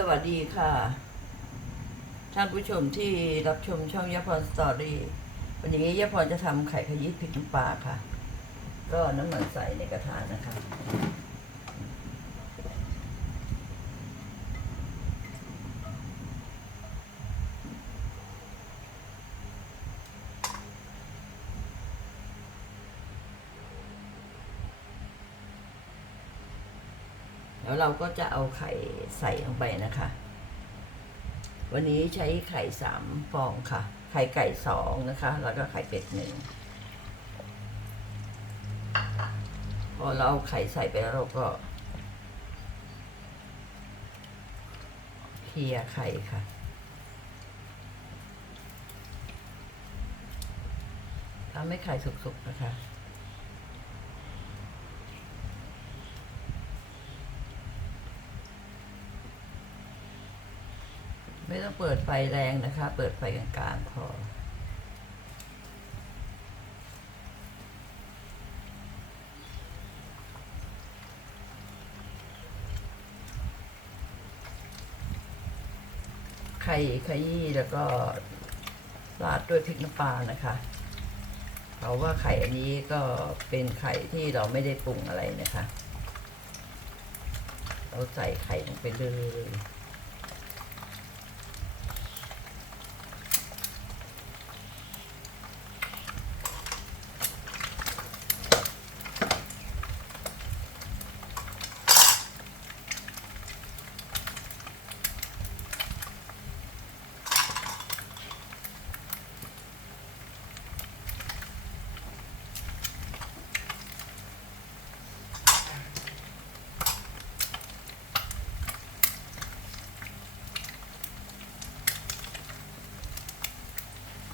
สวัสดีค่ะ ท่านผู้ชมที่รับชมช่องยาพรสตอรี่วันนี้ยาพรจะทำไข่ขยี้พริกน้ำปลาค่ะ ก็น้ำมันใส่ในกระทะนะคะ แล้วเราก็จะเอาไข่ใส่ลงไปนะคะ วันนี้ใช้ไข่สามฟองค่ะ ไข่ไก่สองนะคะ แล้วก็ไข่เป็ดหนึ่งพอเราเอาไข่ใส่ไปแล้วเราก็เคลียไข่ค่ะ ทำให้ไข่สุกๆนะคะ ไม่ต้องเปิดไฟแรงนะคะ เปิดไฟกลางๆพอไข่ขยี้แล้วก็ราดด้วยพริกน้ำปลานะคะเพราะว่าไข่อันนี้ก็เป็นไข่ที่เราไม่ได้ปรุงอะไรนะคะ เราใส่ไข่ลงไปเลย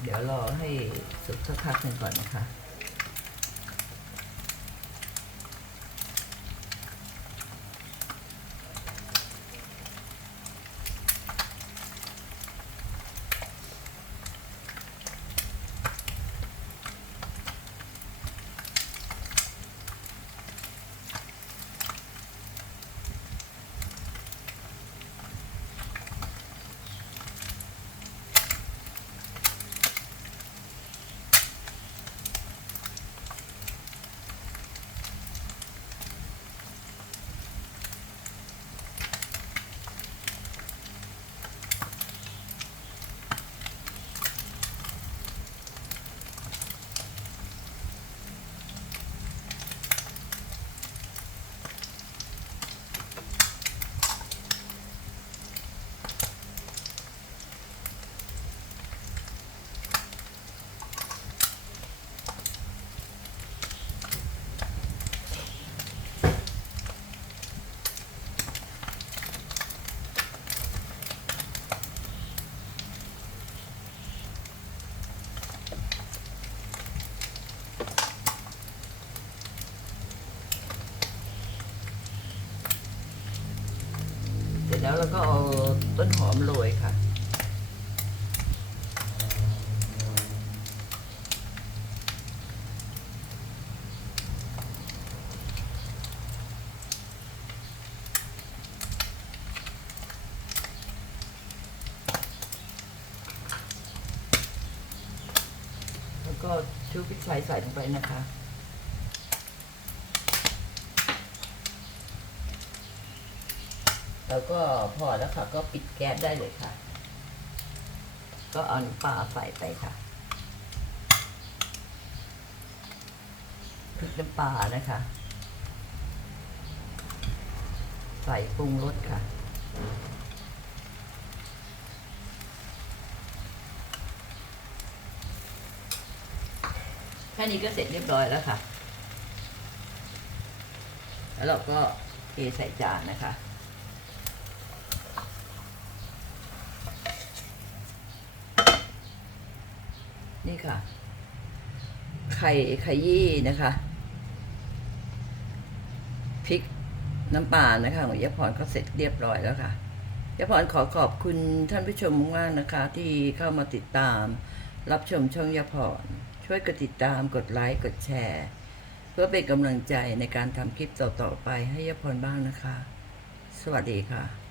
เดี๋ยวรอให้สุกสักพักหนึ่งก่อนนะคะ แล้วเราก็เอาต้นหอมโรยค่ะ แล้วก็ชุบพริกไทยใส่ลงไปนะคะ แล้วก็พอแล้วค่ะ ก็ปิดแก๊สได้เลยค่ะ ก็เอาน้ำปลาใส่ไปค่ะพริกน้ำปลานะคะ ใส่ปรุงรสค่ะแค่นี้ก็เสร็จเรียบร้อยแล้วค่ะ แล้วเราก็เทใส่จานนะคะ นี่ค่ะ ไข่ไข่ยี่นะคะพริกน้ำปลานะคะของยะพรก็เสร็จเรียบร้อยแล้วค่ะยะพรขอขอบคุณท่านผู้ชมมากๆนะคะ ที่เข้ามาติดตาม รับชมช่องยะพรช่วยกดติดตามกดไลค์กดแชร์ เพื่อเป็นกำลังใจในการทำคลิปต่อๆไปให้ยะพรบ้างนะคะ สวัสดีค่ะ